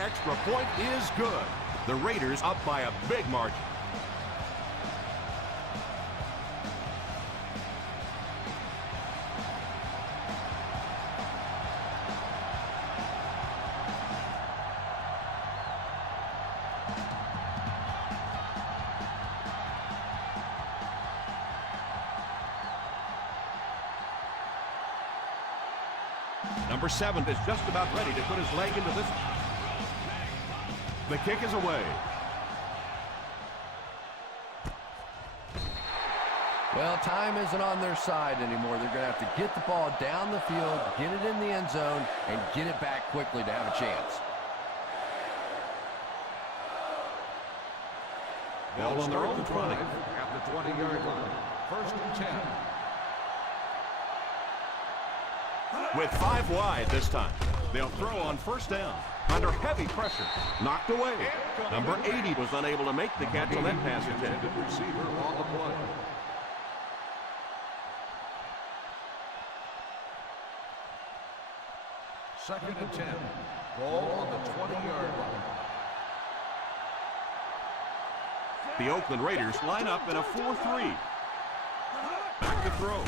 Extra point is good. The Raiders up by a big margin. Number 7 is just about ready to put his leg into this. The kick is away. Well, time isn't on their side anymore. They're going to have to get the ball down the field, get it in the end zone, and get it back quickly to have a chance. Ball on their own 20. At the 20-yard line. 1st and 10. With 5 wide this time. They'll throw on first down. Under heavy pressure. Knocked away. Number 80 was unable to make the catch on that pass attempt. Receiver on the play. Second and 10. Ball on the 20-yard line. The Oakland Raiders line up in a 4-3. Back to throw.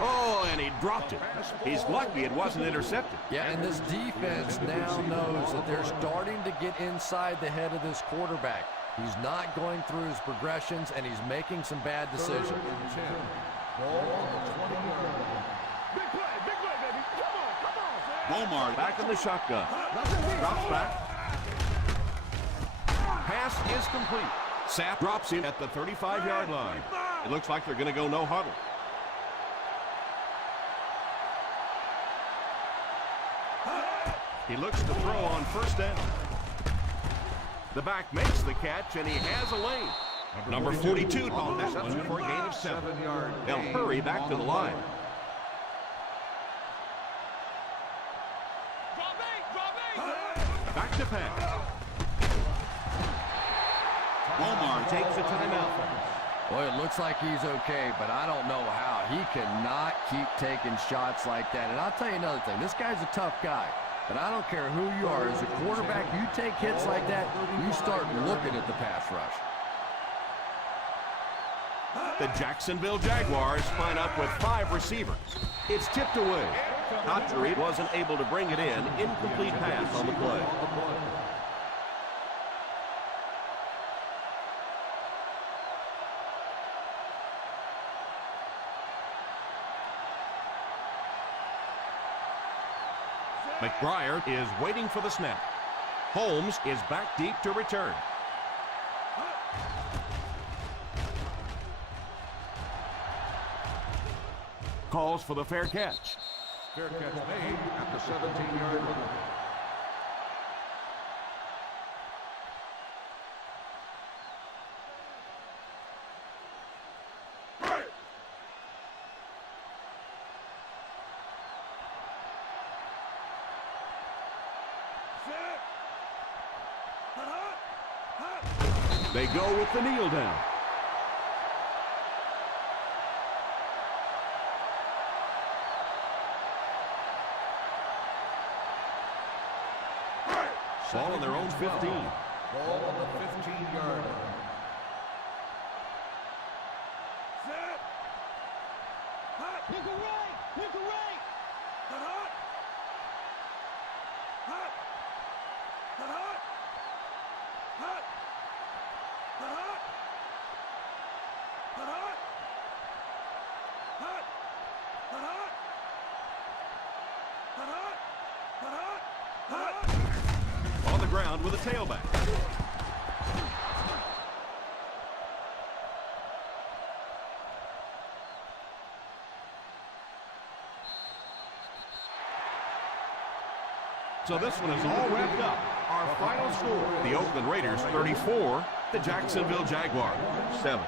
Oh, and he dropped it. He's lucky it wasn't intercepted. Yeah, and this defense now knows that they're starting to get inside the head of this quarterback. He's not going through his progressions, and he's making some bad decisions. Ball on the 20-yard line. Big play, baby. Come on. Walmart back in the shotgun. Drops back. Pass is complete. Sapp drops in at the 35-yard line. It looks like they're going to go no huddle. He looks to throw on first down. The back makes the catch, and he has a lane. Number 42 on that one for a gain of 7. They'll hurry back to the line. Back to pass. Walmart takes a timeout. Boy, it looks like he's okay, but I don't know how. He cannot keep taking shots like that. And I'll tell you another thing. This guy's a tough guy. But I don't care who you are. As a quarterback, you take hits like that, you start looking at the pass rush. The Jacksonville Jaguars line up with 5 receivers. It's tipped away. Cotchery wasn't able to bring it in. Incomplete pass on the play. McBriar is waiting for the snap. Holmes is back deep to return. Calls for the fair catch. Fair catch made at the 17-yard line. They go with the kneel down. Ball on their own 15. Ball on the 15-yard line. Nickel right. On the ground with a tailback. So this one is all wrapped up. Our final score, the Oakland Raiders 34, the Jacksonville Jaguars 7.